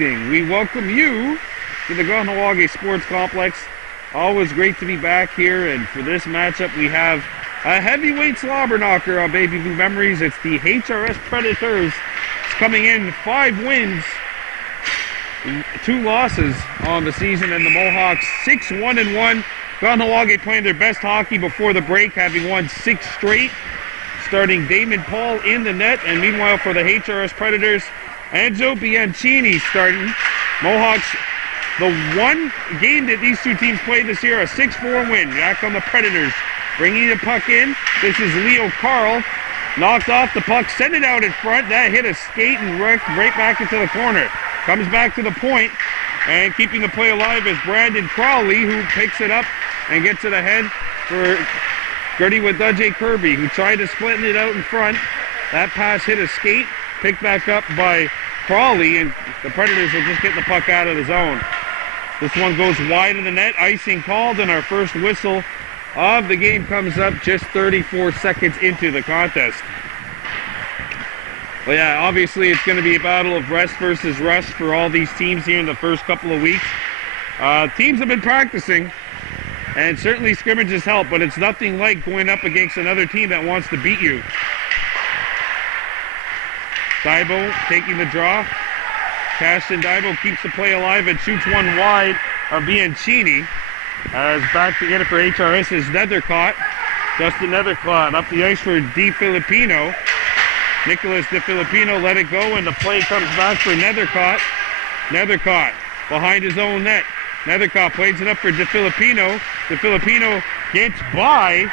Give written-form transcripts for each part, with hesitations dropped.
evening. We welcome you to the Kahnawake Sports Complex. Always great to be back here, and for this matchup we have a heavyweight slobber knocker on Baby Blue Memories. It's the HRS Predators. It's coming in 5 wins, 2 losses on the season, and the Mohawks 6-1-1. Kahnawake playing their best hockey before the break, having won 6 straight, starting Damon Paul in the net. And meanwhile for the HRS Predators, Enzo Bianchini starting. Mohawks, the one game that these two teams played this year, a 6-4 win. Back on the Predators, bringing the puck in. This is Leo Carl. Knocked off the puck, sent it out in front. That hit a skate and right back into the corner. Comes back to the point, and keeping the play alive is Brandon Crowley, who picks it up and gets it ahead for Gertie with Dudjay Kirby, who tried to split it out in front. That pass hit a skate, picked back up by Crawley, and the Predators will just get the puck out of the zone. This one goes wide of the net. Icing called, and our first whistle of the game comes up just 34 seconds into the contest. Well, yeah, obviously it's going to be a battle of rest versus rust for all these teams here in the first couple of weeks. Teams have been practicing, and certainly scrimmages help, but it's nothing like going up against another team that wants to beat you. Daibo taking the draw. Caston Daibo keeps the play alive and shoots one wide of Bianchini. As back to get it for HRS is Nethercott. Justin Nethercott up the ice for Di Filipino. Nicholas Di Filipino let it go, and the play comes back for Nethercott. Nethercott behind his own net. Nethercott plays it up for Di Filipino. Di Filipino gets by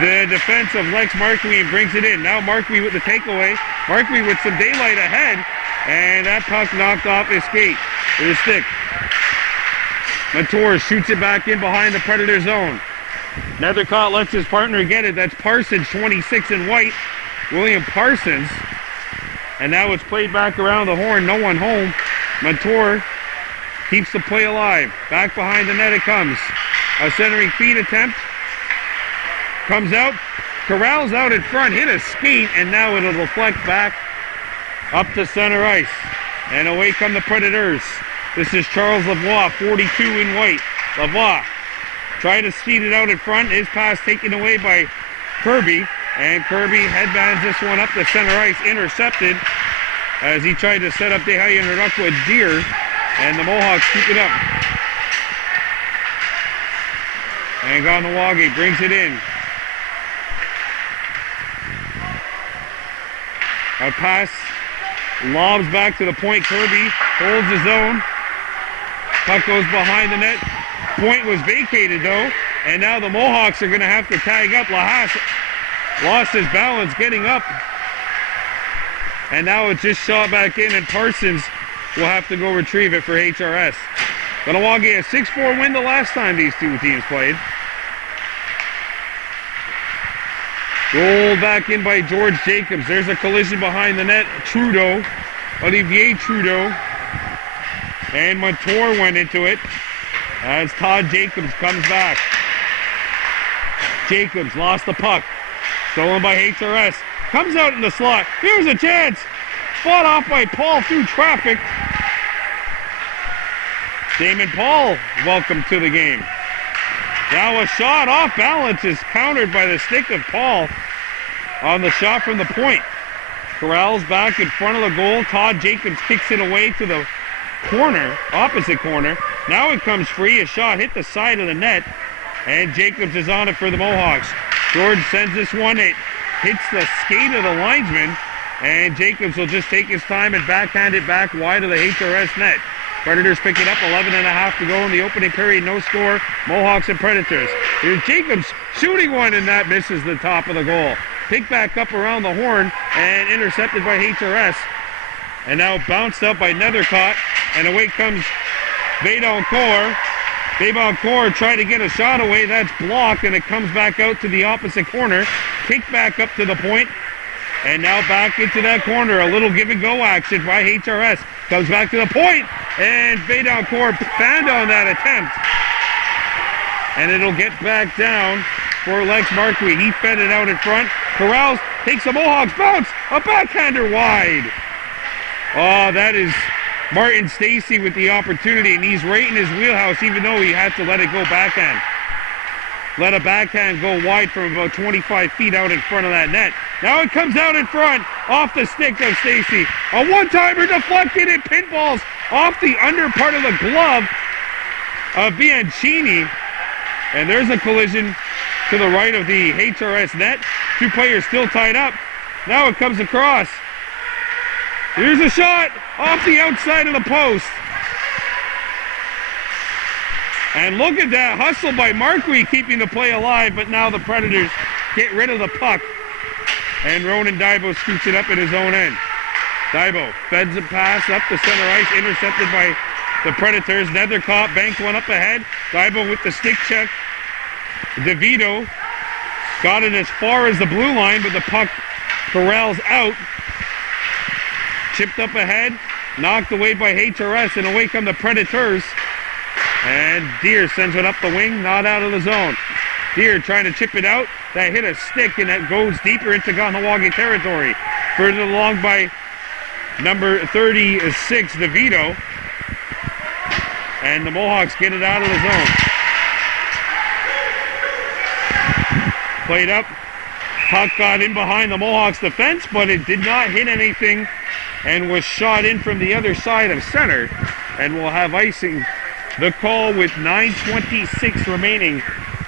the defense of Lex Markwe and brings it in. Now Markwe with the takeaway. Markwe with some daylight ahead, and that puck knocked off his skate with his stick. Montour shoots it back in behind the Predator zone. Nethercott lets his partner get it. That's Parsons, 26 in white. William Parsons. And now it's played back around the horn. No one home. Montour keeps the play alive. Back behind the net it comes. A centering feed attempt. Comes out. Corrals out in front. Hit a skate, and now it'll deflect back up to center ice. And away come the Predators. This is Charles Lavoie, 42 in white. Lavoie tried to speed it out in front. His pass taken away by Kirby. And Kirby headbands this one up to center ice. Intercepted as he tried to set up Dehayan Rukwa Deer. And the Mohawks keep it up. And Kahnawake brings it in. A pass lobs back to the point. Kirby holds his own. Puck goes behind the net. Point was vacated though, and now the Mohawks are going to have to tag up. Lahas lost his balance getting up, and now it's just shot back in, and Parsons will have to go retrieve it for HRS. Kahnawake a 6-4 win the last time these two teams played. Rolled back in by George Jacobs. There's a collision behind the net. Trudeau, Olivier Trudeau, and Montour went into it as Todd Jacobs comes back. Jacobs lost the puck. Stolen by HRS. Comes out in the slot. Here's a chance. Fought off by Paul through traffic. Damon Paul, welcome to the game. Now a shot off balance is countered by the stick of Paul on the shot from the point. Corrals back in front of the goal. Todd Jacobs kicks it away to the corner, opposite corner. Now it comes free. A shot hit the side of the net, and Jacobs is on it for the Mohawks. George sends this one. It hits the skate of the linesman, and Jacobs will just take his time and backhand it back wide of the HRS net. Predators pick it up, 11.5 to go in the opening period. No score, Mohawks and Predators. Here's Jacobs shooting one, and that misses the top of the goal. Picked back up around the horn and intercepted by HRS. And now bounced up by Nethercott, and away comes Baydoncourt. Baydoncourt tried to get a shot away. That's blocked, and it comes back out to the opposite corner. Kicked back up to the point, and now back into that corner. A little give-and-go action by HRS. Comes back to the point, and Baydoncourt found on that attempt. And it'll get back down for Lex Markwe. He fed it out in front. Corrals takes the Mohawks bounce. A backhander wide. Oh, that is Martin Stacy with the opportunity, and he's right in his wheelhouse, even though he had to let it go backhand. Let a backhand go wide from about 25 feet out in front of that net. Now it comes out in front, off the stick of Stacy. A one-timer deflected, and pinballs off the under part of the glove of Bianchini. And there's a collision to the right of the HRS net. Two players still tied up. Now it comes across. Here's a shot off the outside of the post. And look at that hustle by Marquis keeping the play alive, but now the Predators get rid of the puck. And Ronan Daibo scoots it up at his own end. Daibo feds a pass up the center ice, intercepted by the Predators. Nethercott banks one up ahead. Daibo with the stick check. DeVito got it as far as the blue line, but the puck corrals out. Chipped up ahead, knocked away by HRS, and away come the Predators. And Deere sends it up the wing, not out of the zone. Deere trying to chip it out. That hit a stick, and that goes deeper into Kahnawake territory. Further along by number 36, DeVito. And the Mohawks get it out of the zone. Played up. Puck got in behind the Mohawks defense, but it did not hit anything and was shot in from the other side of center. And we'll have icing the call with 9:26 remaining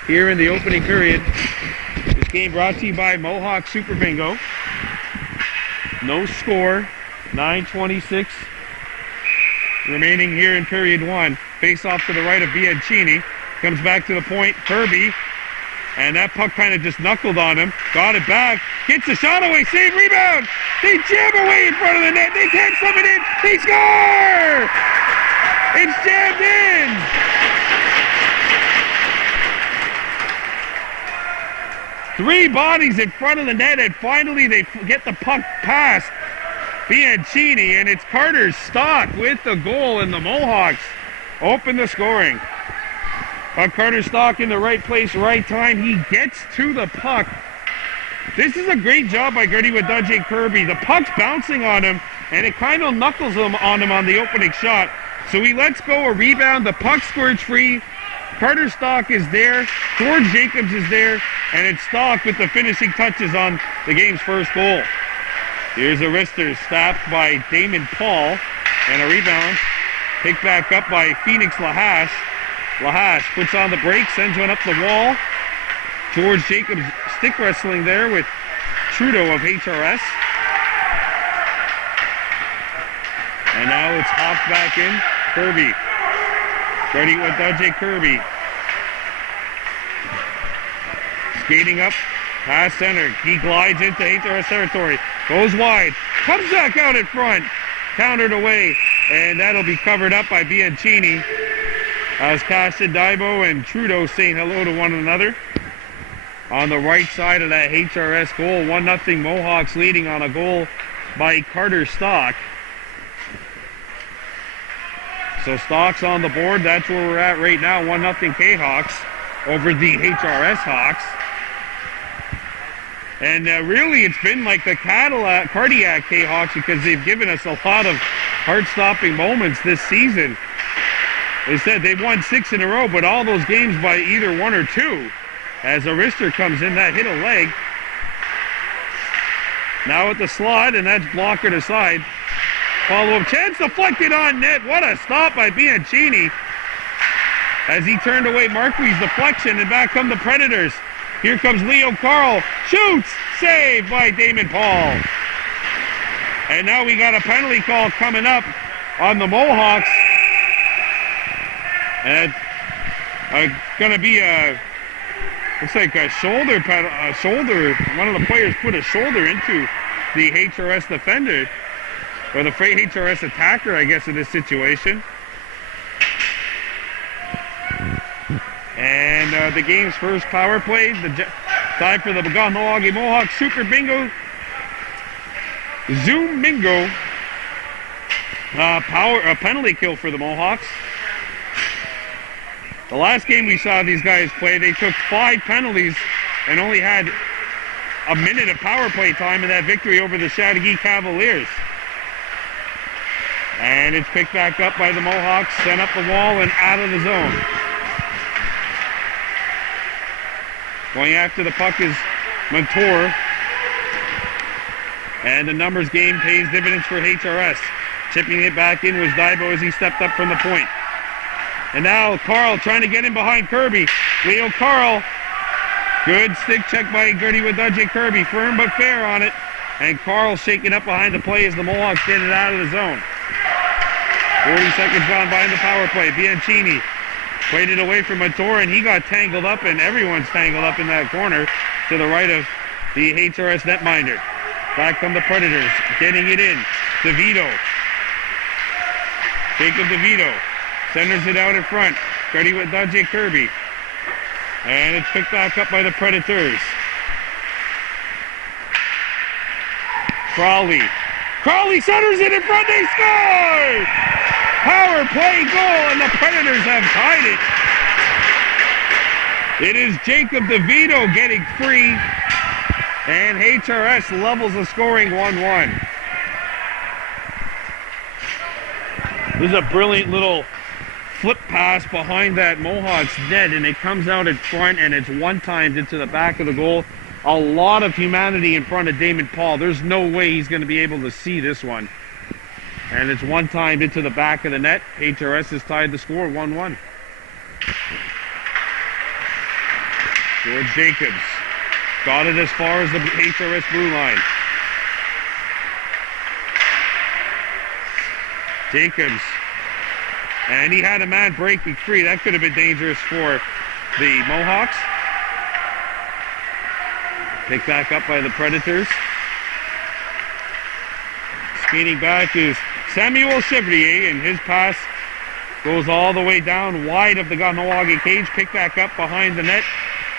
here in the opening period. This game brought to you by Mohawk Super Bingo. No score, 9:26 remaining here in period one. Face off to the right of Bianchini. Comes back to the point, Kirby. And that puck kind of just knuckled on him. Got it back. Gets the shot away. Save, rebound. They jam away in front of the net. They can't sub it in. They score! It's jammed in! Three bodies in front of the net, and finally they get the puck past Bianchini, and it's Carter Stock with the goal, and the Mohawks open the scoring. Carter Stock in the right place, right time. He gets to the puck. This is a great job by Gertie Wadudje Kirby. The puck's bouncing on him, and it kind of knuckles him on the opening shot. So he lets go a rebound. The puck squirts free. Carter Stock is there. George Jacobs is there. And it's Stock with the finishing touches on the game's first goal. Here's a wrister staffed by Damon Paul. And a rebound picked back up by Phoenix Lahash. Lahash puts on the break, sends one up the wall. George Jacobs stick wrestling there with Trudeau of HRS. And now it's hopped back in. Kirby. Ready with Wadudje Kirby. Skating up, past center. He glides into HRS territory. Goes wide. Comes back out in front. Countered away. And that'll be covered up by Bianchini. As Caston, Daibo, and Trudeau saying hello to one another. On the right side of that HRS goal, 1-0 Mohawks leading on a goal by Carter Stock. So Stock's on the board. That's where we're at right now. 1-0 K-Hawks over the HRS Hawks. And really it's been like the cardiac K-Hawks because they've given us a lot of heart-stopping moments this season. They said they've won 6 in a row, but all those games by either 1 or 2. As a wrister comes in, that hit a leg. Now at the slot, and that's blockered aside. Follow-up chance deflected on net. What a stop by Bianchini. As he turned away Marquis' deflection, and back come the Predators. Here comes Leo Carl. Shoots! Saved by Damon Paul. And now we got a penalty call coming up on the Mohawks. And going to be a, looks like a shoulder, one of the players put a shoulder into the HRS defender, or the HRS attacker, I guess, in this situation. And the game's first power play, time for the Kahnawake Mohawks Super Bingo, Zoom Bingo, a penalty kill for the Mohawks. The last game we saw these guys play, they took 5 penalties and only had a minute of power play time in that victory over the Chateauguay Cavaliers. And it's picked back up by the Mohawks, sent up the wall and out of the zone. Going after the puck is Montour. And the numbers game pays dividends for HRS. Chipping it back in was Daibo as he stepped up from the point. And now Carl trying to get in behind Kirby. Leo Carl. Good stick check by Gertie Wadudje Kirby. Firm but fair on it. And Carl shaking up behind the play as the Mohawks get it out of the zone. 40 seconds gone by in the power play. Bianchini played it away from Montour, and he got tangled up, and everyone's tangled up in that corner to the right of the HRS netminder. Back come the Predators, getting it in. DeVito. Jacob DeVito centers it out in front. Gertie Wadudje Kirby. And it's picked back up by the Predators. Crawley. Crawley centers it in front. They score! Power play goal, and the Predators have tied it. It is Jacob DeVito getting free, and HRS levels the scoring 1-1. This is a brilliant little flip pass behind that Mohawks net, and it comes out in front, and it's one-timed into the back of the goal. A lot of humanity in front of Damon Paul. There's no way he's going to be able to see this one. And it's one-timed into the back of the net. HRS has tied the score 1-1. George Jacobs got it as far as the HRS blue line. Jacobs. And he had a man breaking free. That could have been dangerous for the Mohawks. Picked back up by the Predators. Skating back is Samuel Chevrier, and his pass goes all the way down wide of the Kahnawake cage. Picked back up behind the net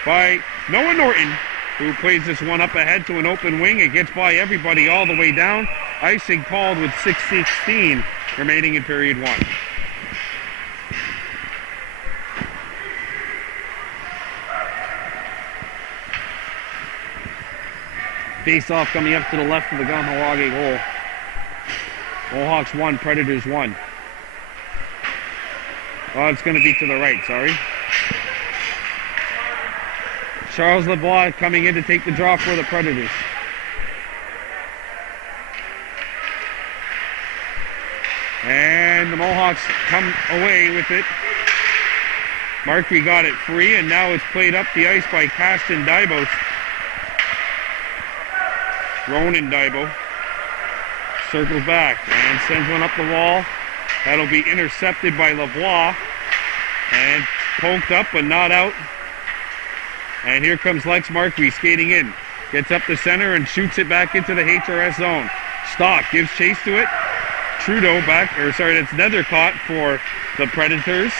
by Noah Norton, who plays this one up ahead to an open wing. It gets by everybody all the way down. Icing called with 6:16 remaining in period one. Face-off coming up to the left of the Kahnawake goal. Mohawks 1, Predators 1. Oh, it's going to be to the right, sorry. Charles LeBlanc coming in to take the draw for the Predators. And the Mohawks come away with it. Markey got it free, and now it's played up the ice by Caston Daibo. Ronan Daibo circles back and sends one up the wall. That'll be intercepted by LeBlanc and poked up but not out. And here comes Lex Markey skating in. Gets up the center and shoots it back into the HRS zone. Stock gives chase to it. Trudeau back, or sorry, that's Nethercott for the Predators.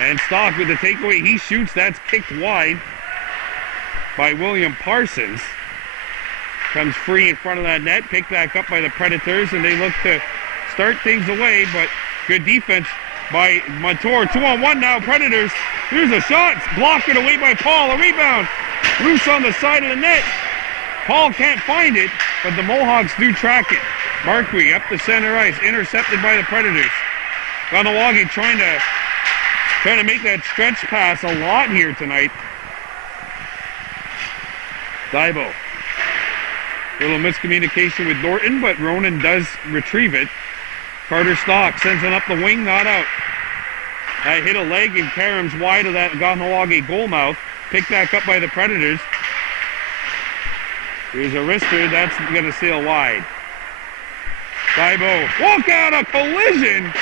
And Stock with the takeaway. He shoots. That's kicked wide by William Parsons. Comes free in front of that net. Picked back up by the Predators, and they look to start things away, but good defense by Montour. 2-on-1 now, Predators. Here's a shot. Blocked it away by Paul. A rebound. Loose on the side of the net. Paul can't find it, but the Mohawks do track it. Markey up the center ice. Intercepted by the Predators. Kahnawake trying to make that stretch pass a lot here tonight. Daibo. Little miscommunication with Norton, but Ronan does retrieve it. Carter Stock sends it up the wing, not out. That hit a leg and Karam's wide of that Kahnawake goal mouth. Picked back up by the Predators. Here's a wrister, that's going to sail wide. Daibo, walk out, a collision!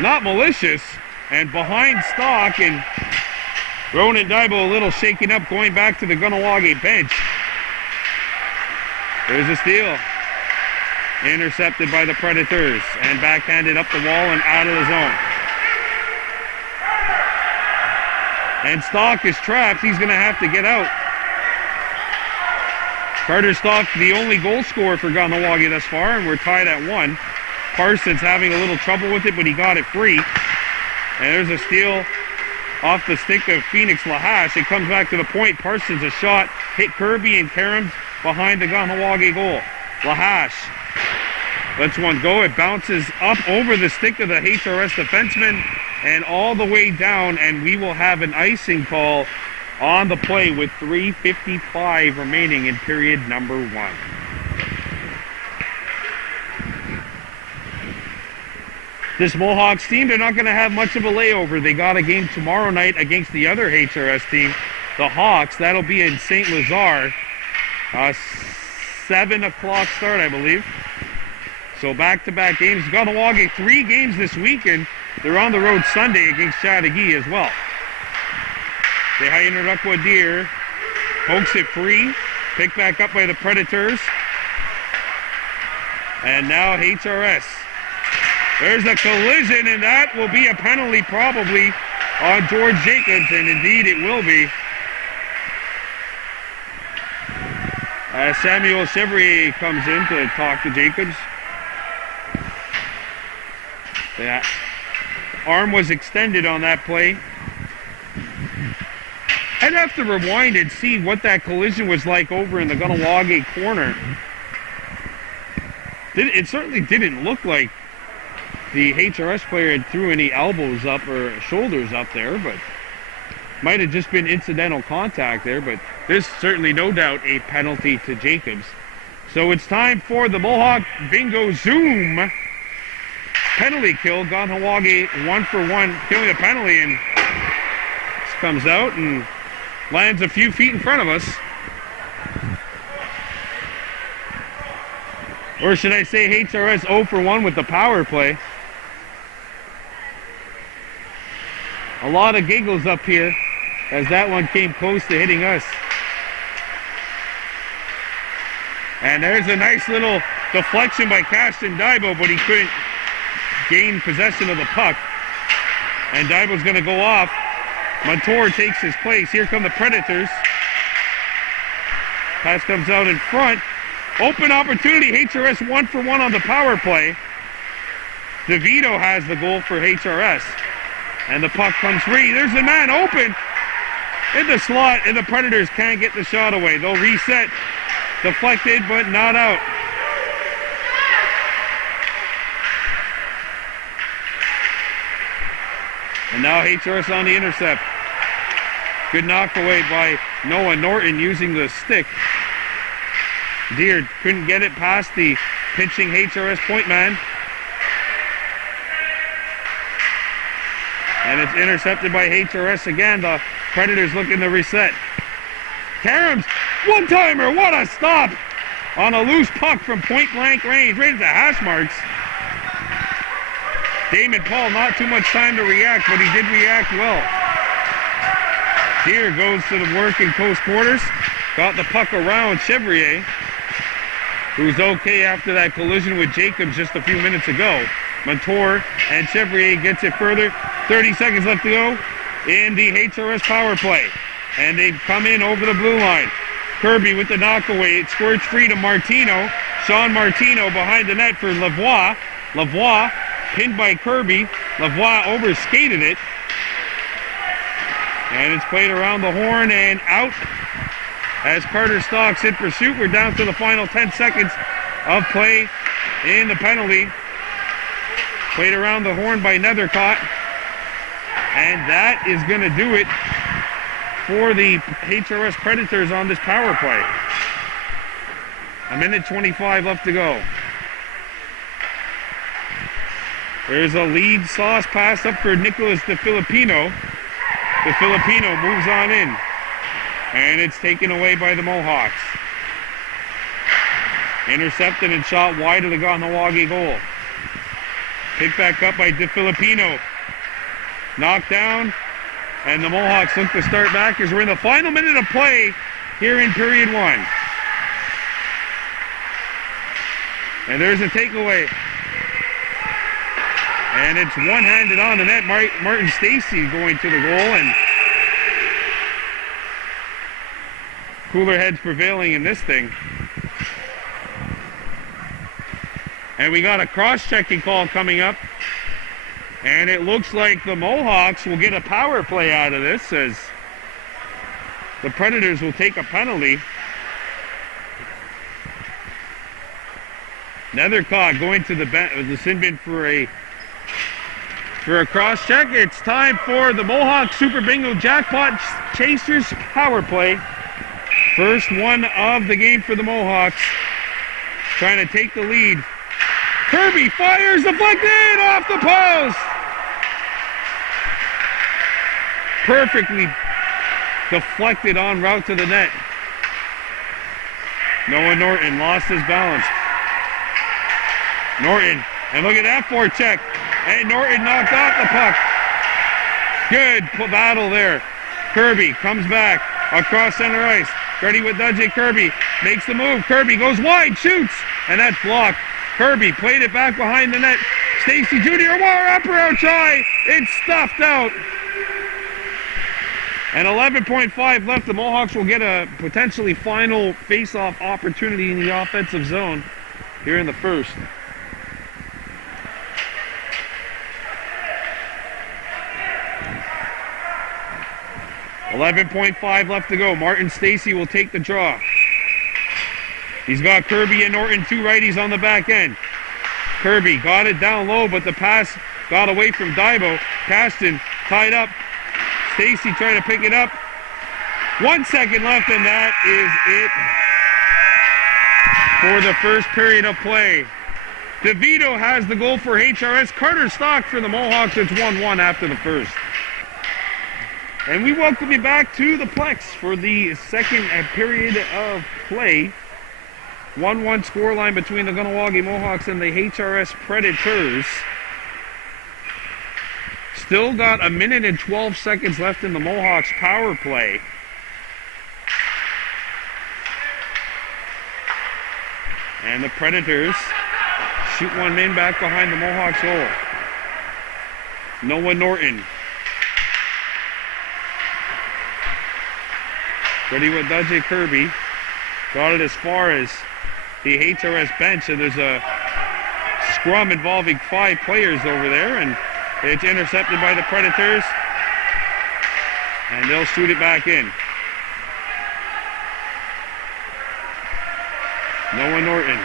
Not malicious. And behind Stock, and Ronan Daibo a little shaken up going back to the Kahnawake bench. There's a steal. Intercepted by the Predators and backhanded up the wall and out of the zone. And Stock is trapped. He's going to have to get out. Carter Stock, the only goal scorer for Kahnawake thus far, and we're tied at 1. Parsons having a little trouble with it, but he got it free. And there's a steal off the stick of Phoenix Lahash. It comes back to the point. Parsons a shot, hit Kirby and Karam behind the Kahnawake goal. Lahash Lets one go. It bounces up over the stick of the HRS defenseman and all the way down, and we will have an icing call on the play with 3:55 remaining in period number 1. This Mohawks team, they're not going to have much of a layover. They got a game tomorrow night against the other HRS team, the Hawks. That'll be in St. Lazare. 7 o'clock start, I believe. So back-to-back games. Kahnawake 3 games this weekend. They're on the road Sunday against Chattagee as well. They high into Ruckwood-Deer. Pokes it free. Picked back up by the Predators. And now HRS. There's a collision, and that will be a penalty probably on George Jacobs, and indeed it will be. Samuel Chevrier comes in to talk to Jacobs. Yeah. Arm was extended on that play. I'd have to rewind and see what that collision was like over in the Kahnawake corner. It certainly didn't look like the HRS player had threw any elbows up or shoulders up there, but might have just been incidental contact there, but there's certainly no doubt a penalty to Jacobs. So it's time for the Mohawk Bingo Zoom penalty kill. Kahnawake 1-for-1 killing a penalty, and this comes out and lands a few feet in front of us. Or should I say HRS 0-for-1 with the power play. A lot of giggles up here as that one came close to hitting us. And there's a nice little deflection by Caston Daibo, but he couldn't gain possession of the puck. And Daibo's going to go off. Montour takes his place. Here come the Predators. Pass comes out in front. Open opportunity. HRS 1-for-1 on the power play. DeVito has the goal for HRS. And the puck comes free. There's the man open in the slot, and the Predators can't get the shot away. They'll reset. Deflected, but not out. And now HRS on the intercept. Good knock away by Noah Norton using the stick. Deer couldn't get it past the pitching HRS point man. And it's intercepted by HRS again. The Predators looking to reset. Karams, one-timer, what a stop! On a loose puck from point-blank range, right at the hash marks. Damon Paul, not too much time to react, but he did react well. Deer goes to the work in close quarters. Got the puck around Chevrier, who's okay after that collision with Jacobs just a few minutes ago. Montour and Chevrier gets it further. 30 seconds left to go in the HRS power play. And they come in over the blue line. Kirby with the knockaway. It squirts free to Martino. Sean Martino behind the net for Lavoie. Lavoie pinned by Kirby. Lavoie overskated it. And it's played around the horn and out as Carter Stocks in pursuit. We're down to the final 10 seconds of play in the penalty. Played around the horn by Nethercott. And that is going to do it for the HRS Predators on this power play. 1:25 left to go. There's a lead sauce pass up for Nicholas DeFilipino. DeFilipino moves on in. And it's taken away by the Mohawks. Intercepted and shot wide of the Kahnawake goal. Picked back up by DeFilipino. Knocked down. And the Mohawks look to start back as we're in the final minute of play here in period 1. And there's a takeaway. And it's one-handed on the net. Martin Stacy going to the goal, and cooler heads prevailing in this thing. And we got a cross-checking call coming up. And it looks like the Mohawks will get a power play out of this as the Predators will take a penalty. Nethercott going to the sin bin for a cross check. It's time for the Mohawk Super Bingo Jackpot Chasers power play. First one of the game for the Mohawks. Trying to take the lead. Kirby fires, deflected off the post. Perfectly deflected en route to the net. Noah Norton lost his balance. Norton, and look at that forecheck. And Norton knocked off the puck. Good battle there. Kirby comes back across center ice. Ready with Dudley. Kirby makes the move. Kirby goes wide, shoots, and that's blocked. Kirby played it back behind the net. Stacy Jr. War upper out try. It's stuffed out. And 11.5 left. The Mohawks will get a potentially final face-off opportunity in the offensive zone here in the first. $11.5 left to go. Martin Stacy will take the draw. He's got Kirby and Norton, two righties on the back end. Kirby got it down low, but the pass got away from Daibo. Caston tied up. Stacy trying to pick it up. 1 second left, and that is it for the first period of play. DeVito has the goal for HRS. Carter Stock for the Mohawks. It's 1-1 after the first. And we welcome you back to the Plex for the second period of play. 1-1 scoreline between the Kahnawake Mohawks and the HRS Predators. Still got 1 minute and 12 seconds left in the Mohawks power play. And the Predators shoot one in back behind the Mohawks goal. Noah Norton. Ready with Dudley Kirby. Got it as far as the HRS bench, and there's a scrum involving 5 players over there, and it's intercepted by the Predators, and they'll shoot it back in. Noah Norton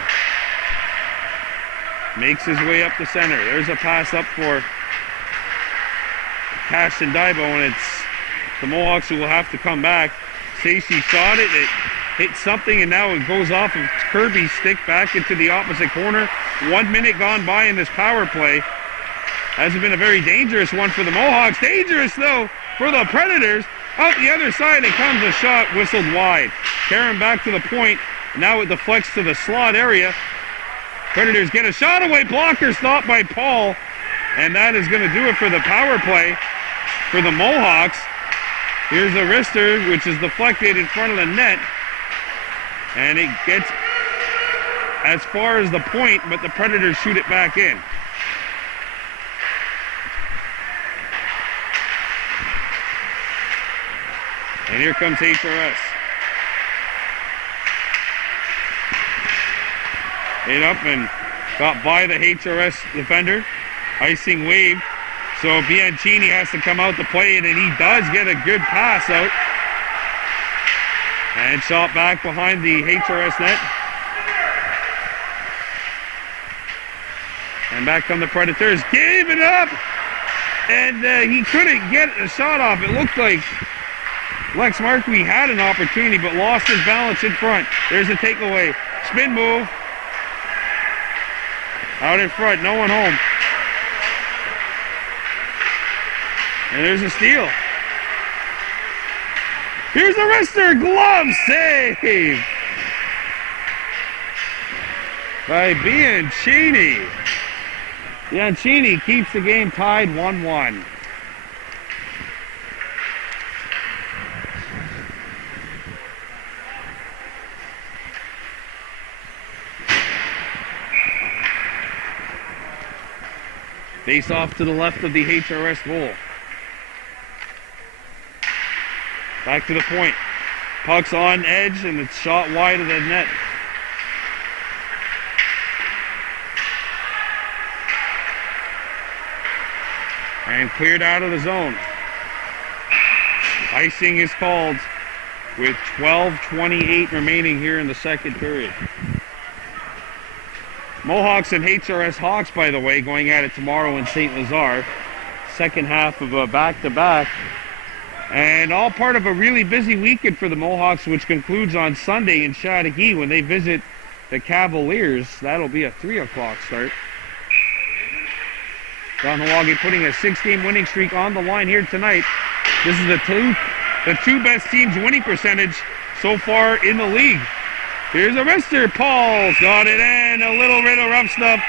makes his way up the center. There's a pass up for Cash and Daibo, and it's the Mohawks who will have to come back. Stacy shot it, it hit something, and now it goes off of Kirby's stick back into the opposite corner. 1 minute gone by in this power play. Hasn't been a very dangerous one for the Mohawks. Dangerous, though, for the Predators. Out the other side, it comes a shot whistled wide. Karen back to the point. Now it deflects to the slot area. Predators get a shot away. Blocker stopped by Paul. And that is going to do it for the power play for the Mohawks. Here's the wrister, which is deflected in front of the net. And it gets as far as the point, but the Predators shoot it back in. And here comes HRS. Hit up and got by the HRS defender. Icing wave. So Bianchini has to come out to play it, and he does get a good pass out. And shot back behind the HRS net. And back come the Predators. Gave it up! And he couldn't get a shot off. It looked like Lex Markey had an opportunity, but lost his balance in front. There's a takeaway. Spin move. Out in front, no one home. And there's a steal. Here's the wrister, glove save by Bianchini. Bianchini keeps the game tied 1-1. Face off to the left of the HRS goal. Back to the point. Puck's on edge, and it's shot wide of the net. And cleared out of the zone. Icing is called with 12:28 remaining here in the second period. Mohawks and HRS Hawks, by the way, going at it tomorrow in St. Lazare. Second half of a back-to-back. And all part of a really busy weekend for the Mohawks, which concludes on Sunday in Chattahoochee when they visit the Cavaliers. That'll be a 3 o'clock start. Kahnawake putting a 6-game winning streak on the line here tonight. This is the two best teams' winning percentage so far in the league. Here's a wrister. Paul's got it in. A little bit of rough stuff.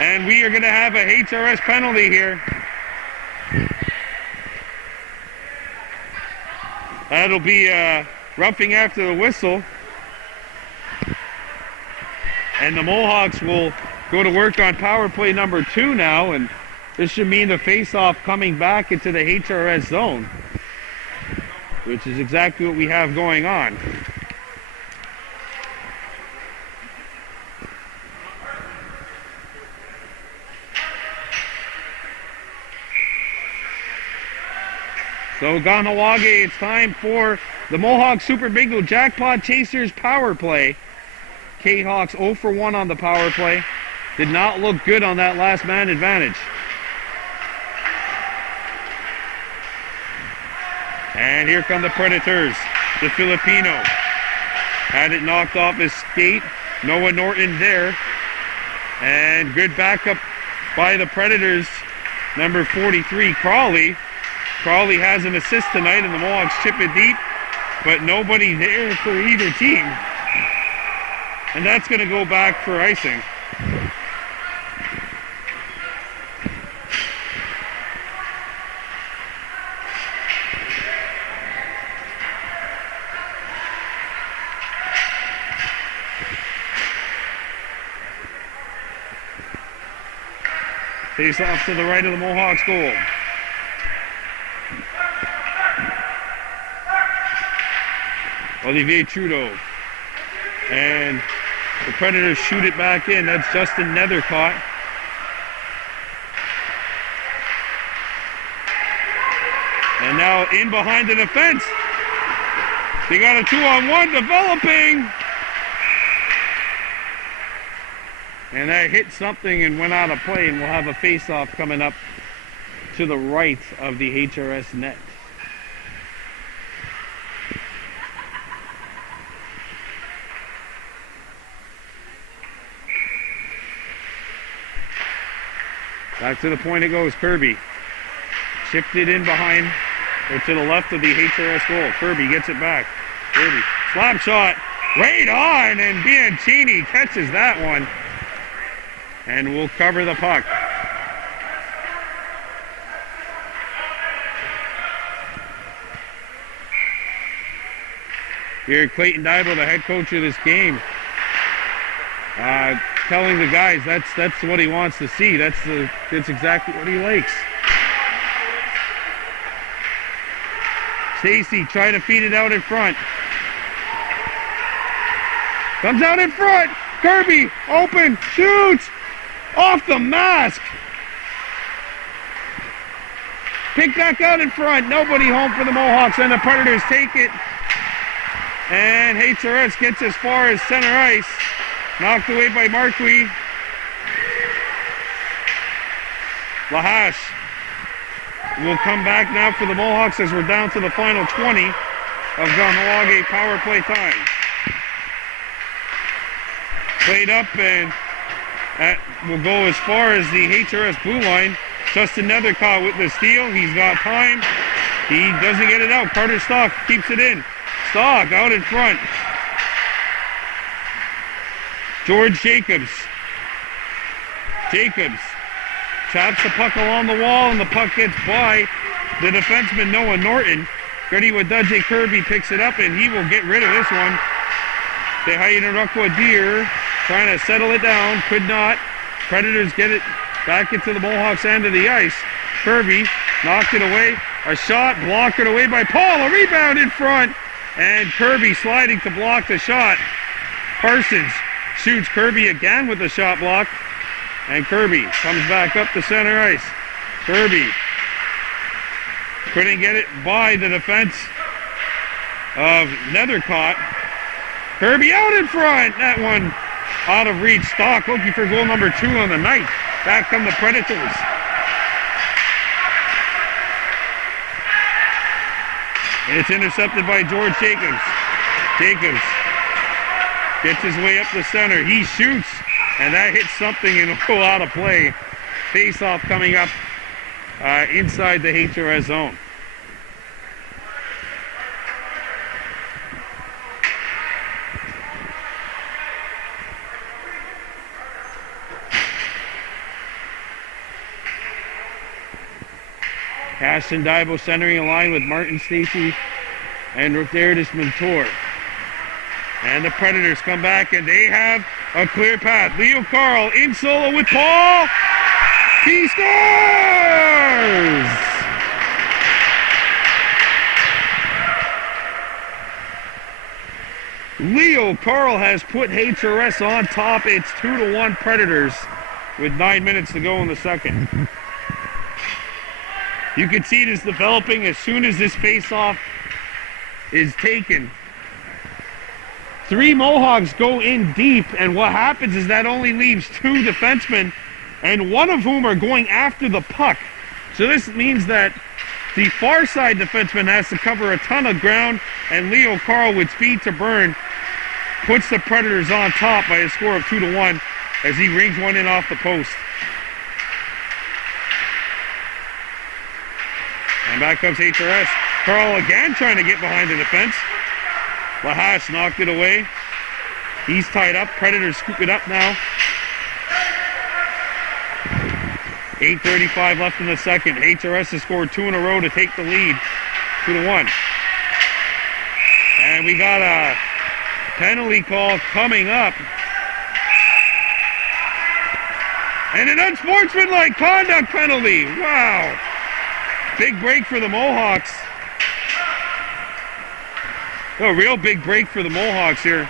And we are going to have a HRS penalty here. That'll be roughing after the whistle. And the Mohawks will go to work on power play number 2 now. And this should mean the face-off coming back into the HRS zone, which is exactly what we have going on. So Kahnawake, it's time for the Mohawk Super Bingo Jackpot Chasers power play. K-Hawks 0 for 1 on the power play. Did not look good on that last man advantage. And here come the Predators. The Filipino had it knocked off his skate. Noah Norton there. And good backup by the Predators. Number 43, Crawley. Crawley has an assist tonight, and the Mohawks chip it deep, but nobody there for either team. And that's going to go back for icing. Face off to the right of the Mohawks goal. Olivier Trudeau. And the Predators shoot it back in. That's Justin Nethercott. And now in behind the defense. They got a 2-on-1 developing. And that hit something and went out of play, and we'll have a face-off coming up to the right of the HRS net. Back to the point it goes, Kirby. Chipped it in behind, or to the left of the HRS goal. Kirby gets it back. Kirby, slap shot, right on, and Bianchini catches that one. And we'll cover the puck. Here, Clayton Dybel, the head coach of this game, telling the guys that's what he wants to see. That's exactly what he likes. Stacy trying to feed it out in front. Comes out in front. Kirby, open, shoots. Off the mask. Pick back out in front. Nobody home for the Mohawks, and the Predators take it. And HRS gets as far as center ice. Knocked away by Marquis. Lahash will come back now for the Mohawks as we're down to the final 20 of Kahnawake power play time. Played up, and that will go as far as the HRS blue line. Justin Nethercott with the steal. He's got time. He doesn't get it out. Carter Stock keeps it in. Stock out in front. George Jacobs. Jacobs taps the puck along the wall, and the puck gets by the defenseman Noah Norton. Gertie Wadudje Kirby picks it up, and he will get rid of this one. Tehaina Rukwa Deer trying to settle it down, could not. Predators get it back into the Mohawks end of the ice. Kirby knocked it away. A shot, blocked it away by Paul. A rebound in front, and Kirby sliding to block the shot. Parsons shoots. Kirby again with the shot block, and Kirby comes back up the center ice. Kirby couldn't get it by the defense of Nethercott. Kirby out in front. That one out of reach. Stock looking for goal number 2 on the night. Back come the Predators. And it's intercepted by George Jacobs. Jacobs gets his way up the center. He shoots, and that hits something and will go out of play. Face-off coming up inside the HRS zone. Ashton Daibo centering a line with Martin Stacy and Rotherdis Mentor. And the Predators come back and they have a clear path. Leo Carl in solo with Paul. He scores! Leo Carl has put HRS on top. It's 2-1 Predators with 9 minutes to go in the second. You can see it is developing as soon as this face-off is taken. 3 Mohawks go in deep, and what happens is that only leaves 2 defensemen, and one of whom are going after the puck. So this means that the far side defenseman has to cover a ton of ground, and Leo Carl with speed to burn puts the Predators on top by a score of 2-1 as he rings one in off the post. And back comes HRS. Carl again trying to get behind the defense. Lahash knocked it away. He's tied up. Predators scoop it up now. 8:35 left in the second. HRS has scored 2 in a row to take the lead. 2-1. And we got a penalty call coming up. And an unsportsmanlike conduct penalty. Wow. Big break for the Mohawks. A real big break for the Mohawks here.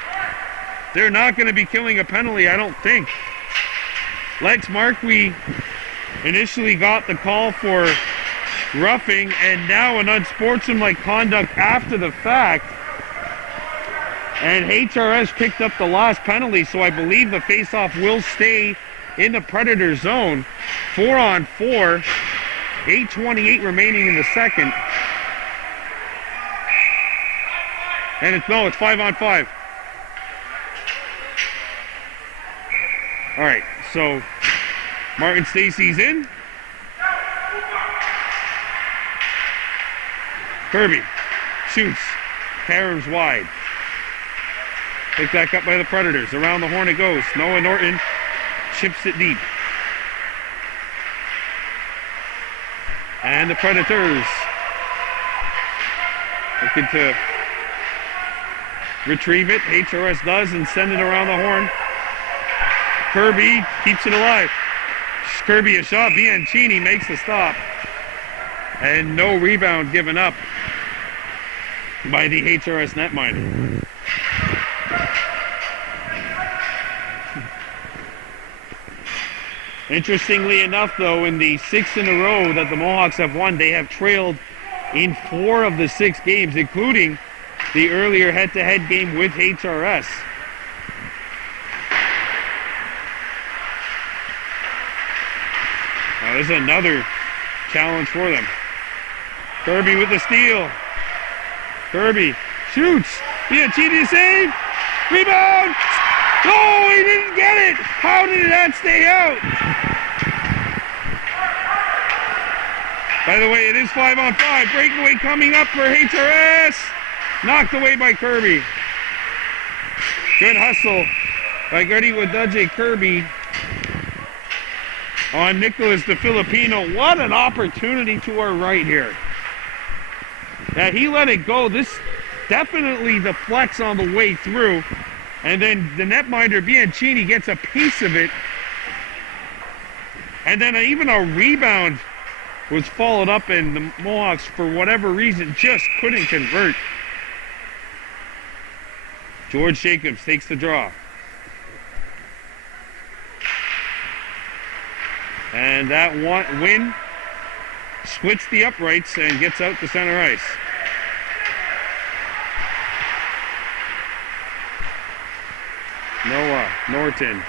They're not going to be killing a penalty, I don't think. Lex Marquis initially got the call for roughing, and now an unsportsmanlike conduct after the fact. And HRS picked up the last penalty, so I believe the faceoff will stay in the Predator zone. 4-on-4. 8:28 remaining in the second. And it's 5-on-5. All right, so Martin Stacy's in. Kirby shoots. Karam's wide. Picked back up by the Predators. Around the horn it goes. Noah Norton chips it deep. And the Predators looking to retrieve it. HRS does and send it around the horn. Kirby keeps it alive. Kirby a shot. Bianchini makes the stop. And no rebound given up by the HRS netminder. Interestingly enough, though, in the 6th in a row that the Mohawks have won, they have trailed in 4 of the 6 games, including the earlier head-to-head game with HRS. Now, there's another challenge for them. Kirby with the steal. Kirby shoots. Bianchini to save. Rebound. Oh, he didn't get it. How did that stay out? By the way, it is 5-on-5. Breakaway coming up for HRS. Knocked away by Kirby. Good hustle by Gertie Wadudje Kirby on Nicholas the Filipino. What an opportunity to our right here. That he let it go. This definitely the flex on the way through. And then the netminder Bianchini gets a piece of it. And then even a rebound was followed up, and the Mohawks, for whatever reason, just couldn't convert. George Jacobs takes the draw. And that win splits the uprights and gets out to center ice. Noah Norton.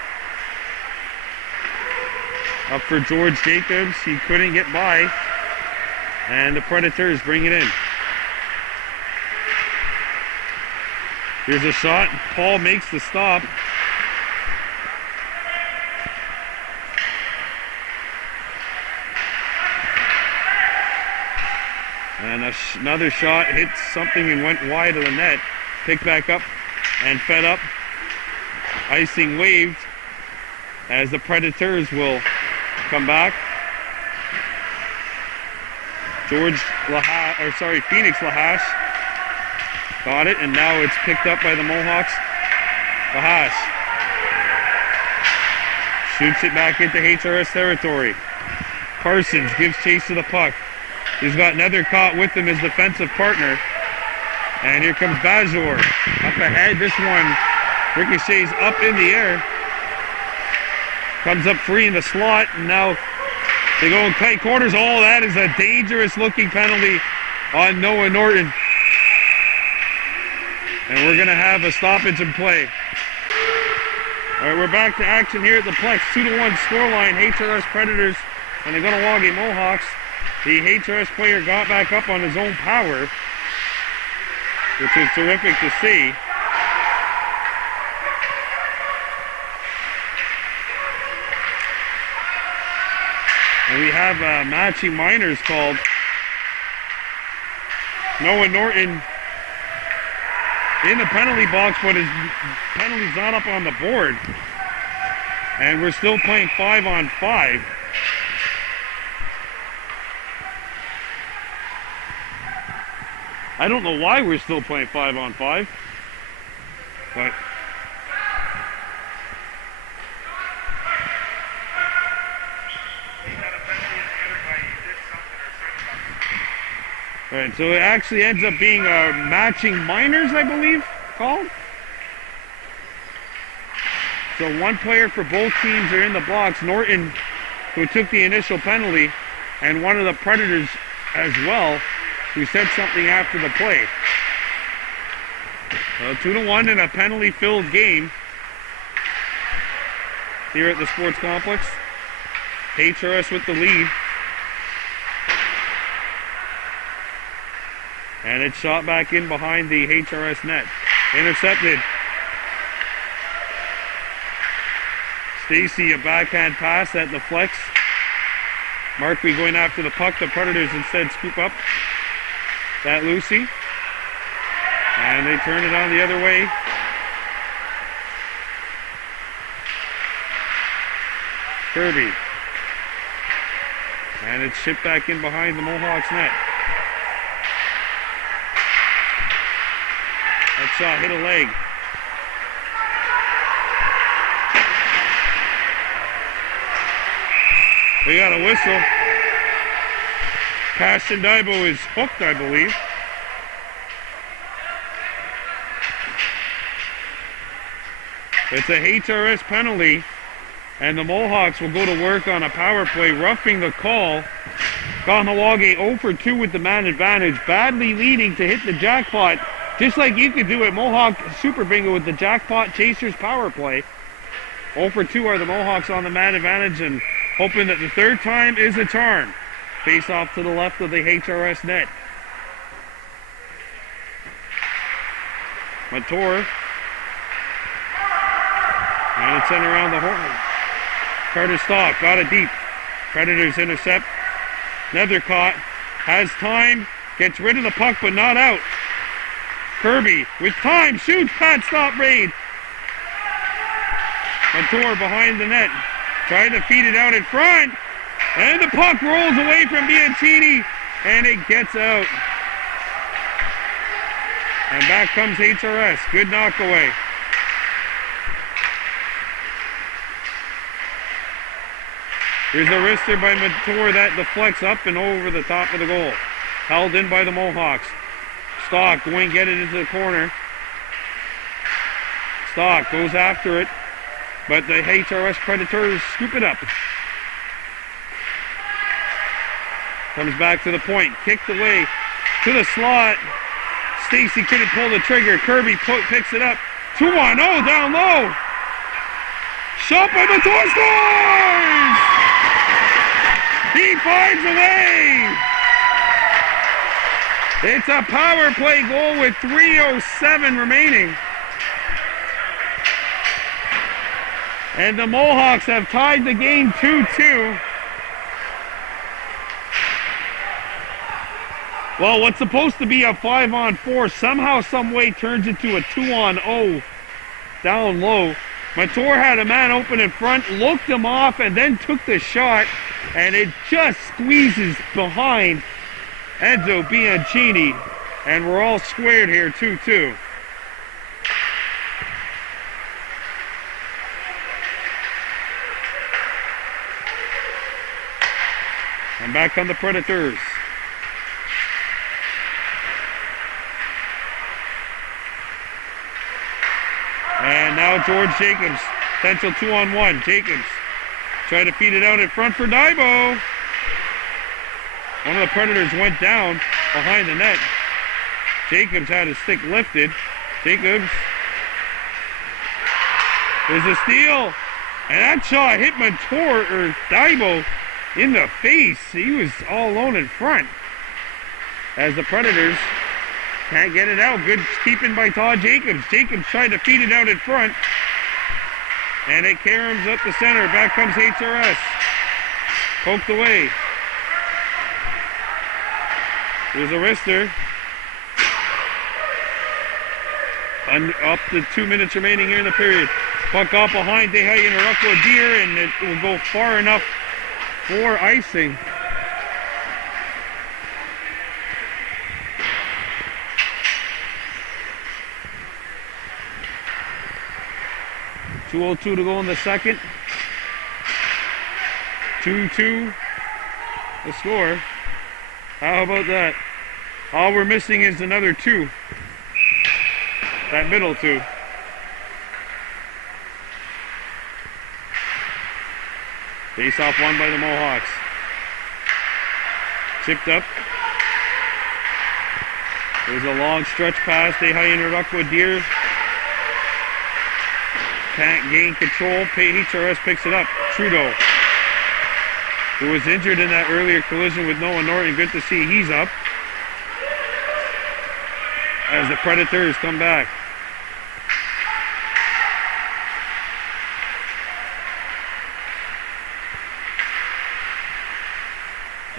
Up for George Jacobs. He couldn't get by. And the Predators bring it in. Here's a shot. Paul makes the stop. And another shot hit something and went wide of the net. Picked back up and fed up. Icing waved as the Predators will come back. Phoenix Lahash got it, and now it's picked up by the Mohawks. Lahash shoots it back into HRS territory. Parsons gives chase to the puck. He's got Nethercott with him, his defensive partner. And here comes Bajor. Up ahead, this one ricochets up in the air. Comes up free in the slot, and now they go in tight quarters. Oh, that is a dangerous looking penalty on Noah Norton. And we're going to have a stoppage in play. All right, we're back to action here at the Plex. 2-1 scoreline, HRS Predators and the Kahnawake Mohawks. The HRS player got back up on his own power, which is terrific to see. And we have matching minors called. Noah Norton in the penalty box, but his penalty's not up on the board. And we're still playing 5-on-5. I don't know why we're still playing 5-on-5, but all right, so it actually ends up being matching minors, I believe, called. So one player for both teams are in the blocks. Norton, who took the initial penalty, and one of the Predators as well, who said something after the play. 2-1 in a penalty-filled game here at the sports complex. HRS with the lead. And it's shot back in behind the HRS net. Intercepted. Stacy, a backhand pass at the flex. Markby going after the puck. The Predators instead scoop up that Lucy. And they turn it on the other way. Kirby. And it's shipped back in behind the Mohawks net. That shot hit a leg. We got a whistle. Passion Daibo is hooked, I believe. It's a HRS penalty, and the Mohawks will go to work on a power play, roughing the call. Kahnawake 0 for 2 with the man advantage, badly leading to hit the jackpot, just like you could do at Mohawk Super Bingo with the Jackpot Chasers power play. 0 for 2 are the Mohawks on the man advantage, and hoping that the third time is a charm. Face off to the left of the HRS net. Mator. And it's sent around the horn. Carter Stock got it deep. Predators intercept. Nethercott has time. Gets rid of the puck, but not out. Kirby with time. Shoots. Pad stop raid. Mator behind the net. Trying to feed it out in front. And the puck rolls away from Bianchini. And it gets out. And back comes HRS. Good knockaway. Here's a wrister by Mator that deflects up and over the top of the goal. Held in by the Mohawks. Stock going to get it into the corner. Stock goes after it, but the HRS Predators scoop it up. Comes back to the point, kicked away to the slot. Stacy couldn't pull the trigger. Kirby picks it up. 2-1, oh, down low. Shot by Mator, scores! He finds a way! It's a power play goal with 3:07 remaining. And the Mohawks have tied the game 2-2. Well, what's supposed to be a 5-on-4 somehow, someway turns into a 2-on-0 down low. Mator had a man open in front, looked him off, and then took the shot, and it just squeezes behind Enzo Bianchini, and we're all squared here, 2-2. And back come the Predators. And now George Jacobs, potential 2-on-1. Jacobs try to feed it out in front for Daibo. One of the Predators went down behind the net. Jacobs had his stick lifted. Jacobs. There's a steal. And that shot hit Daibo in the face. He was all alone in front. As the Predators can't get it out. Good keeping by Todd Jacobs. Jacobs tried to feed it out in front. And it caroms up the center. Back comes HRS. Poked away. There's a wrister. Up to 2 minutes remaining here in the period. Puck off behind Dehayan Arukwa Deer, and it will go far enough for icing. .202 to go in the second. 2-2 the score. How about that? All we're missing is another 2. That middle 2. Face off won by the Mohawks. Chipped up. There's a long stretch pass. Dehayan Arukwa Deer can't gain control. HRS picks it up. Trudeau, who was injured in that earlier collision with Noah Norton. Good to see he's up. As the Predators come back.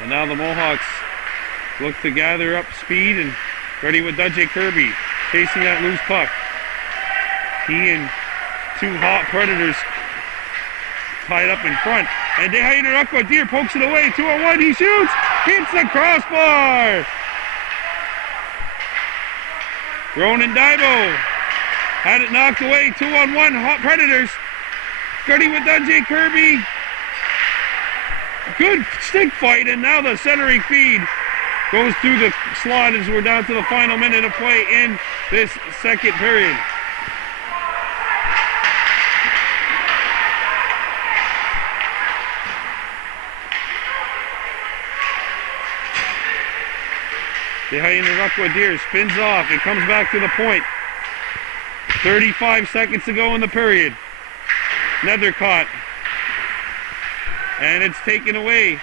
And now the Mohawks look to gather up speed and ready with Dudjay Kirby chasing that loose puck. He and 2 hot Predators tied up in front. And Dehayan Arukwa Deer pokes it away. 2-on-1, he shoots! Hits the crossbar! Ronan Daibo had it knocked away. 2-on-1, hot Predators. Ready with Dudjay Kirby. Good stick fight, and now the centering feed goes through the slot as we're down to the final minute of play in this second period. Dehayan Arukwa Deer spins off. It comes back to the point. 35 seconds to go in the period. Nethercott. And it's taken away.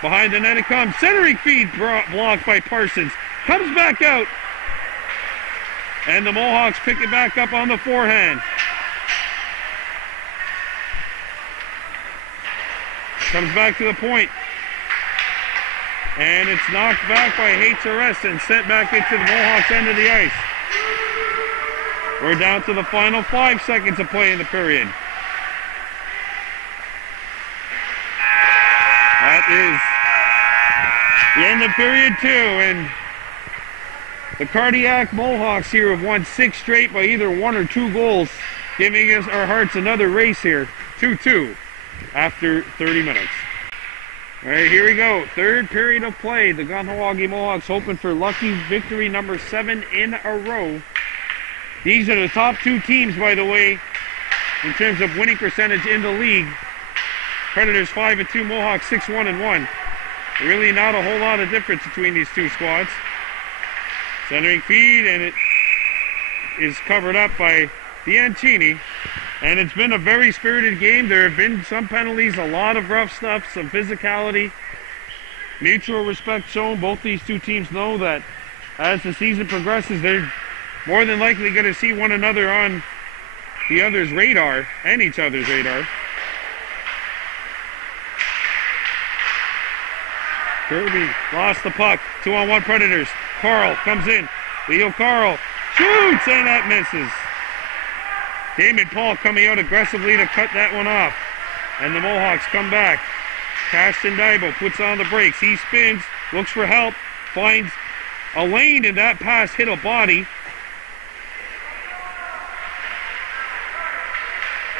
Behind the net it comes. Centering feed blocked by Parsons. Comes back out. And the Mohawks pick it back up on the forehand. Comes back to the point. And it's knocked back by HRS and sent back into the Mohawks end of the ice. We're down to the final 5 seconds of play in the period. That is the end of period 2, and the Cardiac Mohawks here have won 6 straight by either 1 or 2 goals, giving us our hearts another race here. 2-2 after 30 minutes. All right, here we go. Third period of play. The Kahnawake Mohawks hoping for lucky victory number 7 in a row. These are the top 2 teams, by the way, in terms of winning percentage in the league. Predators 5-2, Mohawks 6-1-1. Really not a whole lot of difference between these 2 squads. Centering feed, and it is covered up by Bianchini. And it's been a very spirited game. There have been some penalties, a lot of rough stuff, some physicality, mutual respect shown. Both these two teams know that as the season progresses, they're more than likely going to see one another on the other's radar and each other's radar. Kirby lost the puck. 2-on-1 Predators. Carl comes in. Leo Carl shoots, and that misses. Damon Paul coming out aggressively to cut that one off. And the Mohawks come back. Caston Daibo puts on the brakes. He spins, looks for help, finds a lane, and that pass hit a body.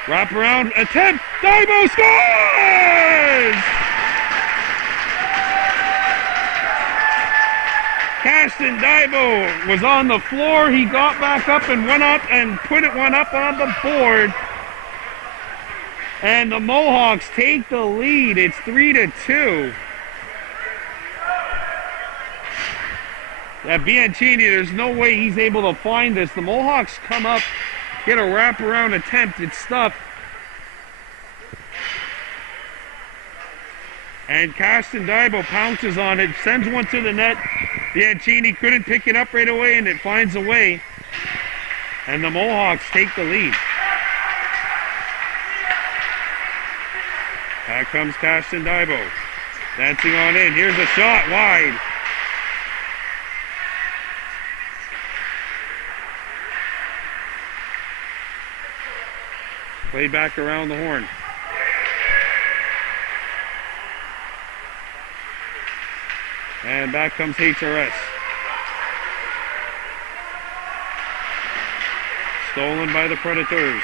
Wraparound attempt. Daibo scores! Caston Daibo was on the floor. He got back up and went up and put one up on the board. And the Mohawks take the lead. It's 3-2. That Bianchini, there's no way he's able to find this. The Mohawks come up, get a wraparound attempt. It's stuffed. And Caston Daibo pounces on it, sends one to the net. Bianchini couldn't pick it up right away, and it finds a way. And the Mohawks take the lead. Back comes Caston Daibo. Dancing on in. Here's a shot wide. Played back around the horn. And back comes HRS. Stolen by the Predators.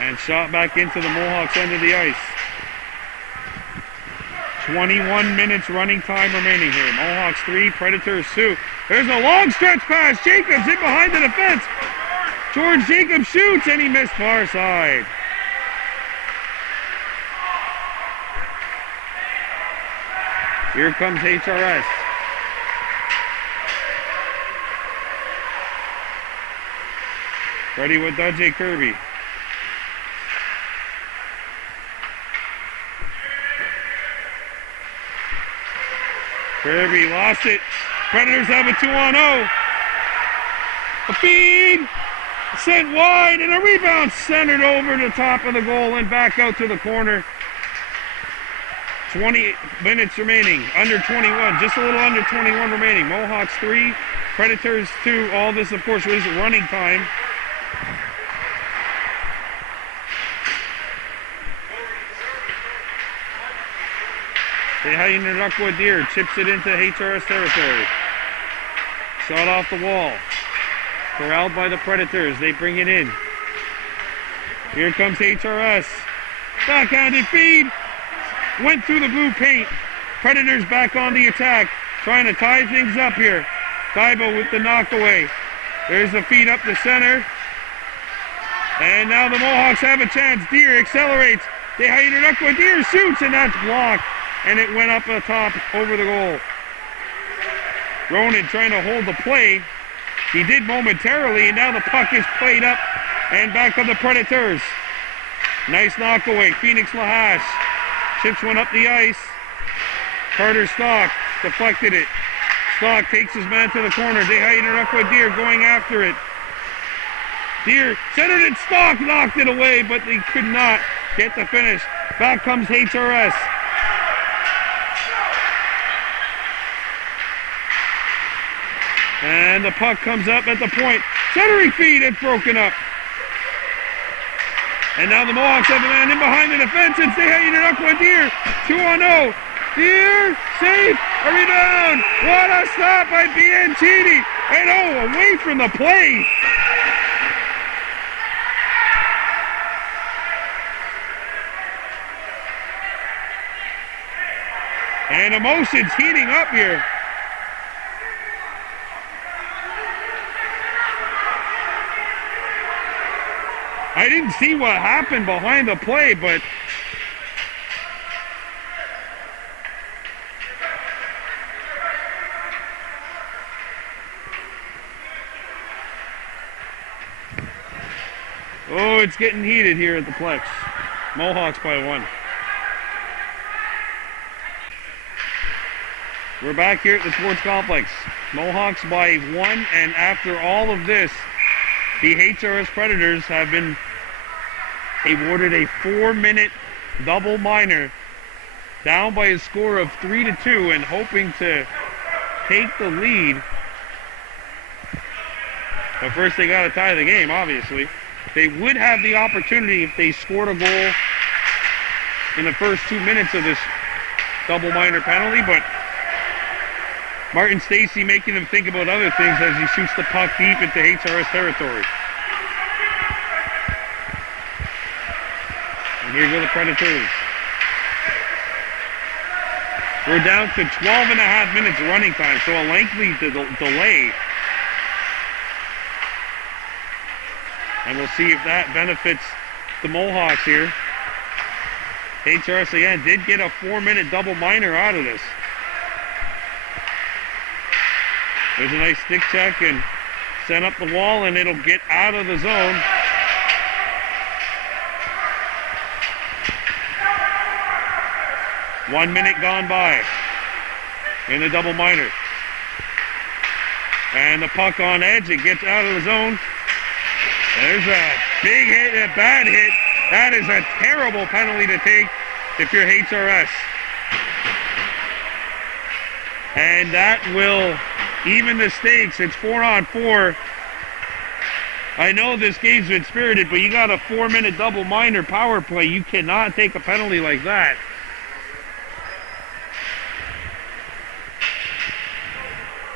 And shot back into the Mohawks end of the ice. 21 minutes running time remaining here. Mohawks 3, Predators 2. There's a long stretch pass. Jacobs in behind the defense. George Jacobs shoots, and he missed far side. Here comes HRS. Ready with Dudjay Kirby. Kirby lost it. Predators have a 2-on-0. A feed. Sent wide, and a rebound centered over the top of the goal and back out to the corner. 20 minutes remaining, under 21, just a little under 21 remaining. Mohawks 3, Predators 2. All this, of course, was running time. Duckwood Deer chips it into HRS territory. Shot off the wall. Corralled by the Predators. They bring it in. Here comes HRS. Backhanded feed. Went through the blue paint. Predators back on the attack. Trying to tie things up here. Daibo with the knockaway. There's the feed up the center. And now the Mohawks have a chance. Deer accelerates. Duckwood Deer shoots, and that's blocked. And it went up the top over the goal. Ronan trying to hold the play. He did momentarily, and now the puck is played up and back on the Predators. Nice knockaway. Phoenix Lahash chips one up the ice. Carter Stock deflected it. Stock takes his man to the corner. Duckwood Deer going after it. Deer centered it. Stock knocked it away, but they could not get the finish. Back comes HRS. And the puck comes up at the point. Centering feed, it's broken up. And now the Mohawks have a man in behind the defense. It's Duckwood Deer. 2-on-0. Deer, safe, a rebound. What a stop by Bianchini. And away from the play. And emotions heating up here. I didn't see what happened behind the play, but Oh, it's getting heated here at the Plex. Mohawks by 1. We're back here at the sports complex. Mohawks by 1, and after all of this, the HRS Predators have been awarded a 4-minute double minor, down by a score of 3-2, and hoping to take the lead. But first they got to tie the game, obviously. They would have the opportunity if they scored a goal in the first 2 minutes of this double minor penalty, but Martin Stacy making them think about other things as he shoots the puck deep into HRS territory. And here go the Predators. We're down to 12.5 minutes running time, so a lengthy delay. And we'll see if that benefits the Mohawks here. HRS again did get a 4-minute double minor out of this. There's a nice stick check and send up the wall, and it'll get out of the zone. One minute gone by in the double minor. And the puck on edge, it gets out of the zone. There's a big hit, a bad hit. That is a terrible penalty to take if you're HRS. And that will even the stakes. It's 4-on-4. I know this game's been spirited, but you got a 4-minute double minor power play. You cannot take a penalty like that.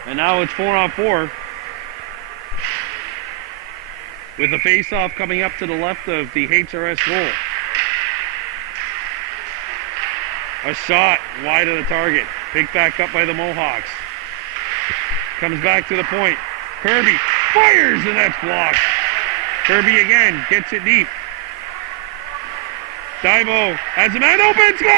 And now it's 4-on-4. With the face-off coming up to the left of the HRS goal. A shot wide of the target. Picked back up by the Mohawks. Comes back to the point. Kirby fires, and that's blocked. Kirby again gets it deep. Divo has a man open. Score!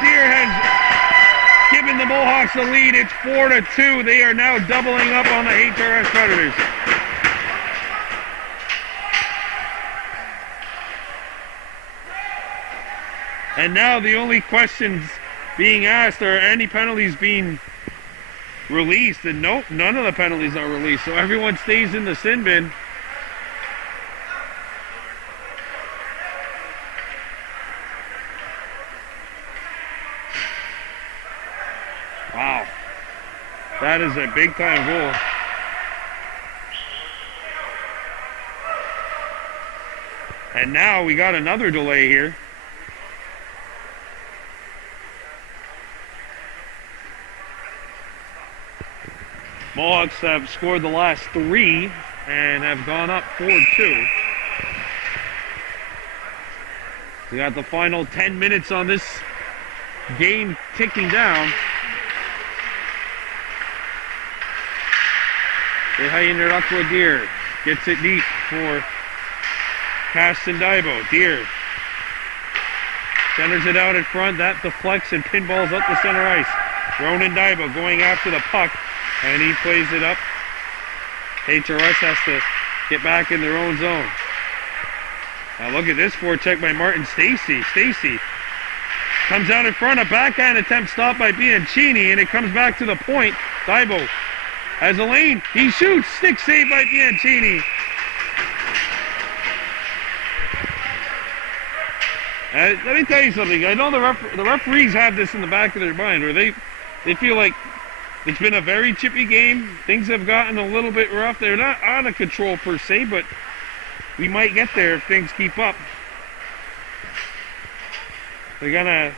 Deer has given the Mohawks the lead. It's 4-2. They are now doubling up on the HRS Predators. And now the only questions being asked are any penalties being released, and nope, none of the penalties are released, so everyone stays in the sin bin. Wow, that is a big time goal. And now we got another delay here. Mohawks have scored the last 3 and have gone up 4-2. We got the final 10 minutes on this game ticking down. Deer Deer gets it deep for Caston Dibo. Deer centers it out in front. That deflects and pinballs up the center ice. Ronan Dibo going after the puck, and he plays it up. HRS has to get back in their own zone. Now look at this forecheck by Martin Stacy. Stacy comes out in front. A backhand attempt stopped by Bianchini, and it comes back to the point. Dibo has a lane. He shoots. Stick save by Bianchini. Let me tell you something. I know the referees have this in the back of their mind, where they feel like it's been a very chippy game. Things have gotten a little bit rough. They're not out of control per se, but we might get there if things keep up. They're going to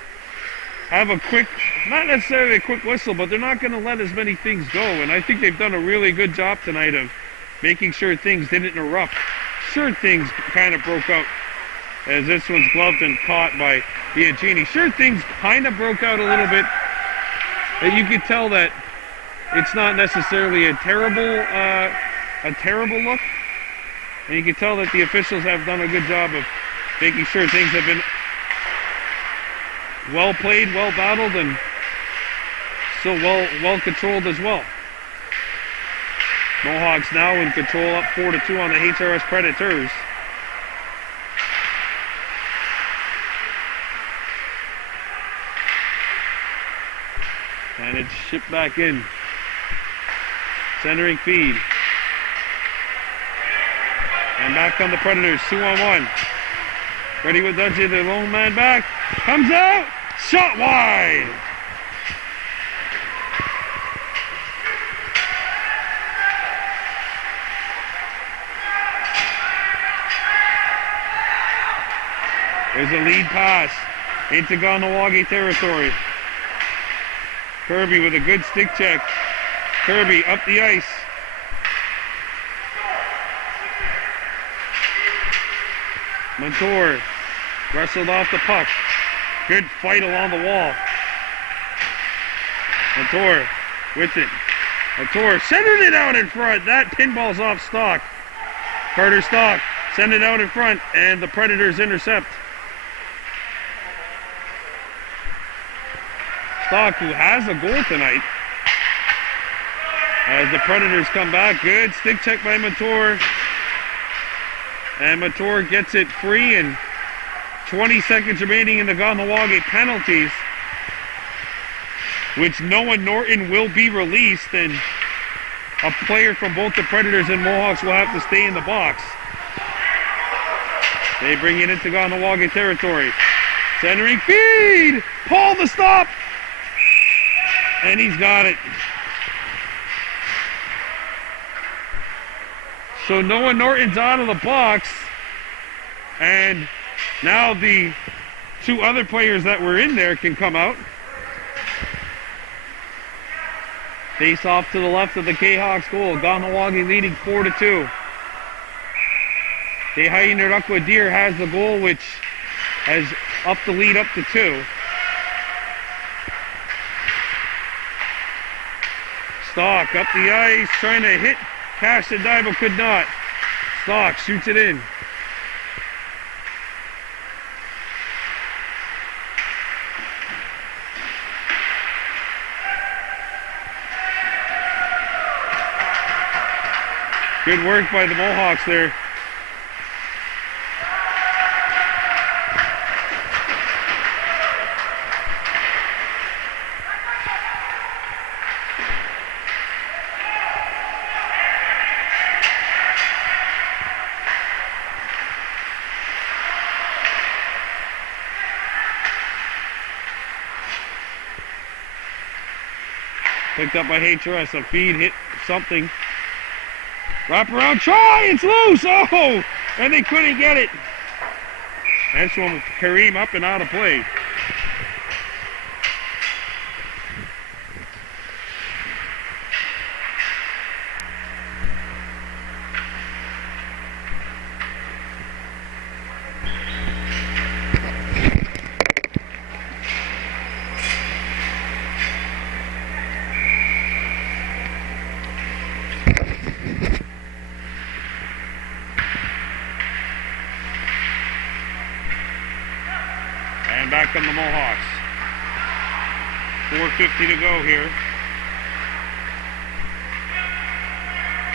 have a quick, not necessarily a quick whistle, but they're not going to let as many things go. And I think they've done a really good job tonight of making sure things didn't erupt. Sure, things kind of broke out, as this one's gloved and caught by Bianchini. Sure, things kind of broke out a little bit. And you could tell that it's not necessarily a terrible look. And you can tell that the officials have done a good job of making sure things have been well played, well battled, and still well controlled as well. Mohawks now in control, up 4-2 on the HRS Predators. And it's shipped back in. Centering feed. And back come the Predators, 2-on-1. Ready with Dudley, the lone man back. Comes out, shot wide. There's a lead pass into Kahnawake territory. Kirby with a good stick check. Kirby up the ice. Montour wrestled off the puck. Good fight along the wall. Montour with it. Montour centered it out in front. That pinball's off Stock. Carter Stock sent it out in front, and the Predators intercept. Stock, who has a goal tonight, as the Predators come back. Good stick check by Montour. And Montour gets it free, and 20 seconds remaining in the Kahnawake penalties, which Noah Norton will be released, and a player from both the Predators and Mohawks will have to stay in the box. They bring it into Kahnawake territory. Centering feed! Paul the stop! And he's got it. So Noah Norton's out of the box, and now the two other players that were in there can come out. Face off to the left of the K-Hawks goal. Kahnawake leading 4-2. Tehainarukwa Deer has the goal, which has upped the lead up to 2. Stock up the ice, trying to hit Cash the dive, but could not. Stock shoots it in. Good work by the Mohawks there. Picked up by HRS, a feed hit something. Wrap around, try, it's loose, oh! And they couldn't get it. That's one with Kareem up and out of play. And back come the Mohawks. 4:50 to go here.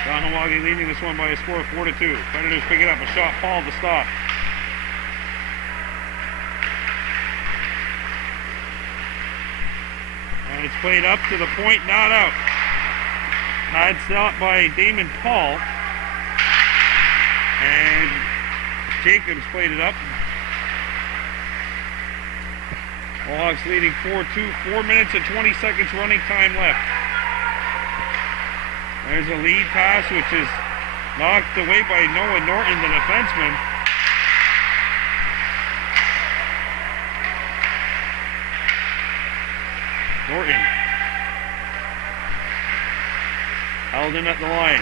Kahnawake leading this one by a score of 4-2. Predators pick it up, a shot, Paul to stop. And it's played up to the point, not out. Had stopped by Damon Paul. And Jacobs played it up. Mohawks leading 4-2, 4 minutes and 20 seconds running time left. There's a lead pass, which is knocked away by Noah Norton, the defenseman. Norton held in at the line.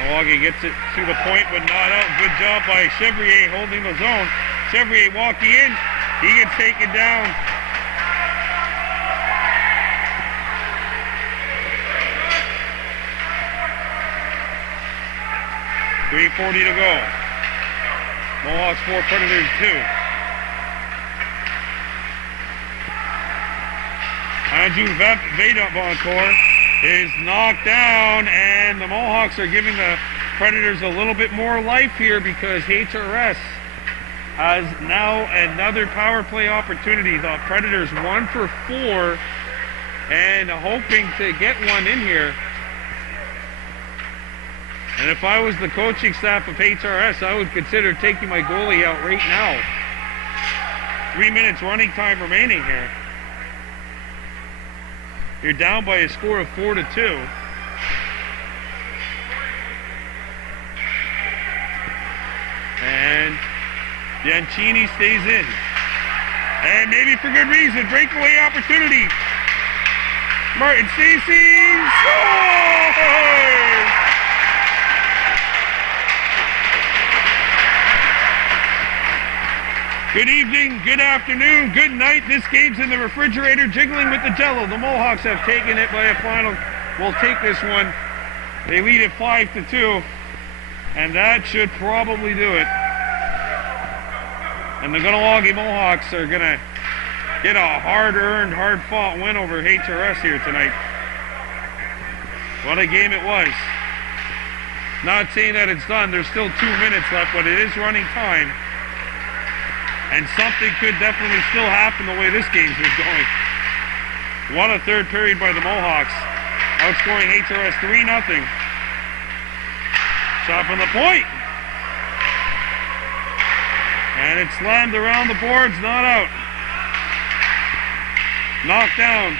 Milwaukee gets it to the point, but not out. Good job by Chevrier holding the zone. Chevrier walking in. He gets taken down. .340 to go. Mohawks 4, Predators 2. Andrew Vedaboncourt is knocked down, and the Mohawks are giving the Predators a little bit more life here because HRS has now another power play opportunity. The Predators 1 for 4 and hoping to get one in here. And if I was the coaching staff of HRS, I would consider taking my goalie out right now. 3 minutes running time remaining here. You're down by a score of 4-2. And Bianchini stays in. And maybe for good reason. Breakaway opportunity. Martin Stacey scores! Good evening, good afternoon, good night. This game's in the refrigerator, jiggling with the jello. The Mohawks have taken it by a final. We'll take this one. They lead it 5-2, and that should probably do it. And the Kahnawake Mohawks are going to get a hard-earned, hard-fought win over HRS here tonight. What a game it was. Not saying that it's done. There's still 2 minutes left, but it is running time. And something could definitely still happen the way this game is going. What a third period by the Mohawks. Outscoring HRS 3-0. Shot from the point. And it's slammed around the boards, not out. Knocked down.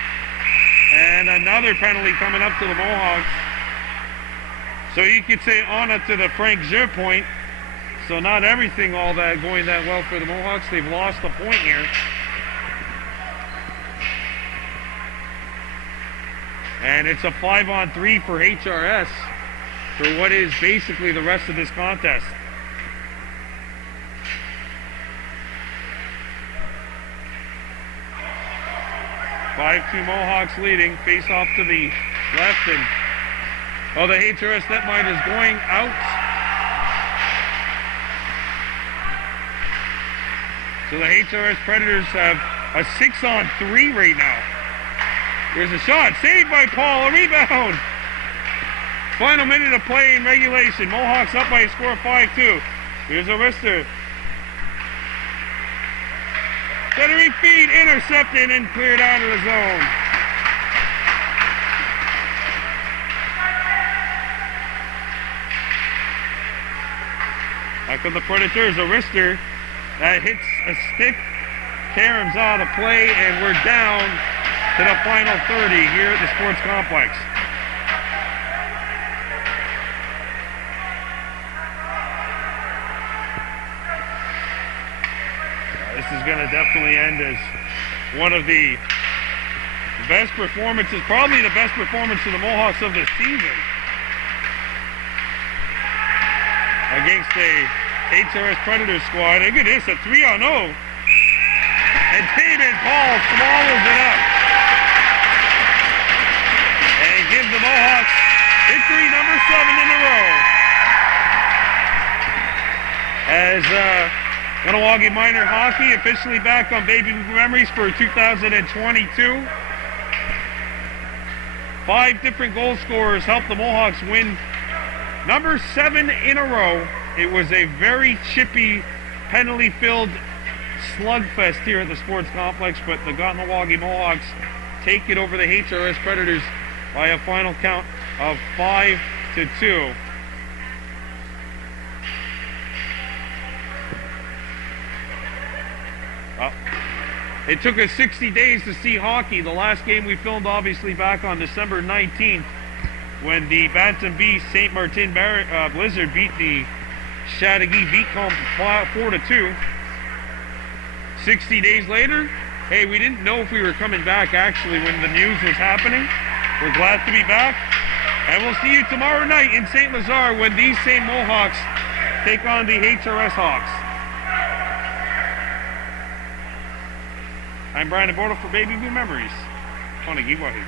And another penalty coming up to the Mohawks. So you could say on it to the Frank Jeu point. So not everything all that going that well for the Mohawks. They've lost a point here. And it's a 5-on-3 for HRS for what is basically the rest of this contest. Five-2 Mohawks leading. Face off to the left, and the HRS netminder is going out. So the HRS Predators have a 6-on-3 right now. Here's a shot, saved by Paul, a rebound. Final minute of play in regulation. Mohawks up by a score of 5-2. Here's a wrister. Centering feed, intercepted and cleared out of the zone. Back on the Predators, a wrister. That hits a stick, caroms out of play, and we're down to the final 30 here at the sports complex. This is going to definitely end as one of the best performances, probably the best performance of the Mohawks of the season against a HRS Predators squad. Look at this, a 3-on-0. And David Paul swallows it up. And gives the Mohawks victory number 7 in a row. As Kahnawake Minor Hockey officially back on Baby Blue Memories for 2022. 5 different goal scorers helped the Mohawks win number 7 in a row. It was a very chippy, penalty-filled slugfest here at the sports complex, but the Kahnawake Mohawks take it over the HRS Predators by a final count of 5-2. It took us 60 days to see hockey. The last game we filmed obviously back on December 19th when the Bantam Beast St. Martin Blizzard beat the Chateauguay Vicomte 4-2. 60 days later, hey, we didn't know if we were coming back actually when the news was happening. We're glad to be back. And we'll see you tomorrow night in St. Lazare when these same Mohawks take on the HRS Hawks. I'm Brian Bordo for Baby Blue Memories. Kahnawake.